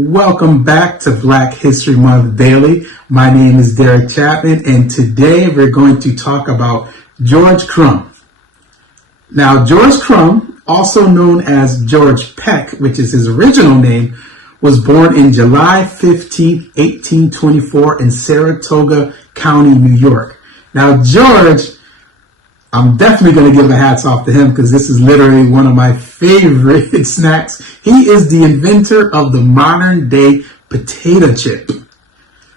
Welcome back to Black History Month Daily. My name is Derek Chapman, and today we're going to talk about George Crum. Now, George Crum, also known as George Peck, which is his original name, was born in July 15, 1824 in Saratoga County, New York. Now, George, I'm definitely going to give a hats off to him because this is literally one of my favorite snacks. He is the inventor of the modern day potato chip.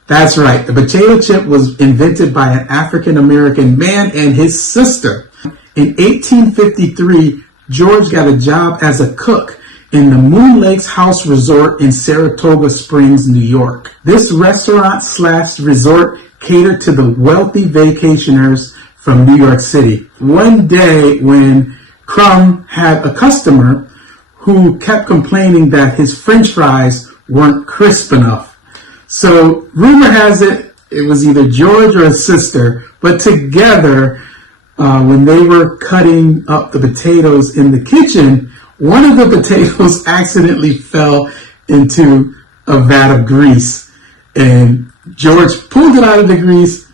That's right. The potato chip was invented by an African American man and his sister. In 1853, George got a job as a cook in the Moon Lakes House Resort in Saratoga Springs, New York. This restaurant / resort catered to the wealthy vacationers from New York City. One day when Crum had a customer who kept complaining that his French fries weren't crisp enough. So rumor has it, it was either George or his sister, but together, when they were cutting up the potatoes in the kitchen, one of the potatoes accidentally fell into a vat of grease. And George pulled it out of the grease,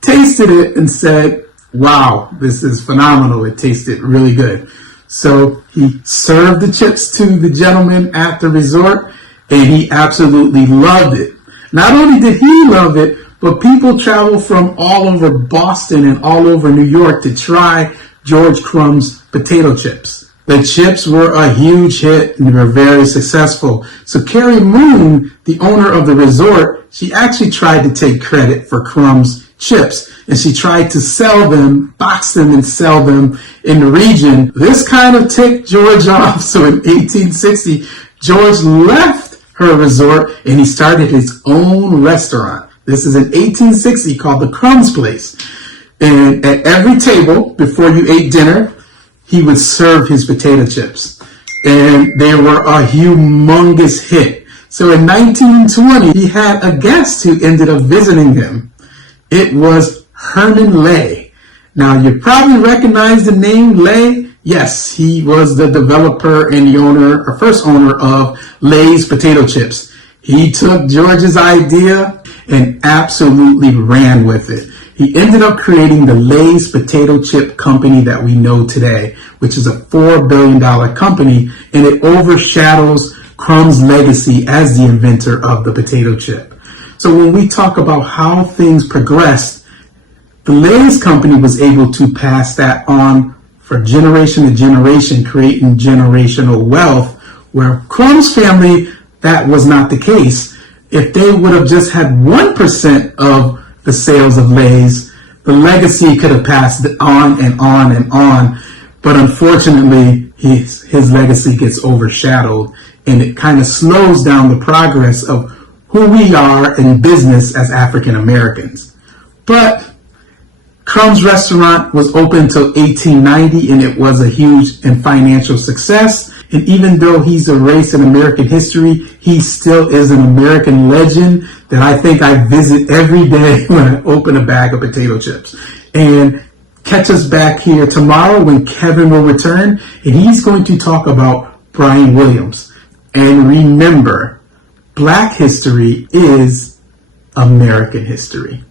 tasted it, and said, "Wow, this is phenomenal. It tasted really good." So he served the chips to the gentleman at the resort, and he absolutely loved it. Not only did he love it, but people traveled from all over Boston and all over New York to try George Crum's potato chips. The chips were a huge hit and were very successful. So Carrie Moon, the owner of the resort, she actually tried to take credit for Crum's chips, and she tried to sell them, box them and sell them in the region. This kind of ticked George off. So in 1860, George left her resort and he started his own restaurant. This is in 1860 called the Crum's Place. And at every table before you ate dinner, he would serve his potato chips. And they were a humongous hit. So in 1920, he had a guest who ended up visiting him. It was Herman Lay. Now, you probably recognize the name Lay. Yes, he was the developer and the owner, or first owner of Lay's potato chips. He took George's idea and absolutely ran with it. He ended up creating the Lay's Potato Chip Company that we know today, which is a $4 billion company, and it overshadows Crum's legacy as the inventor of the potato chip. So when we talk about how things progressed, the Lay's company was able to pass that on for generation to generation, creating generational wealth, where Crum's family, that was not the case. If they would have just had 1% of the sales of Lay's, the legacy could have passed on and on and on. But unfortunately, his legacy gets overshadowed, and it kind of slows down the progress of who we are in business as African Americans. But Crum's restaurant was open until 1890, and it was a huge and financial success. And even though he's erased in American history, he still is an American legend that I think I visit every day when I open a bag of potato chips. And catch us back here tomorrow when Kevin will return, and he's going to talk about Brian Williams. And remember, Black history is American history.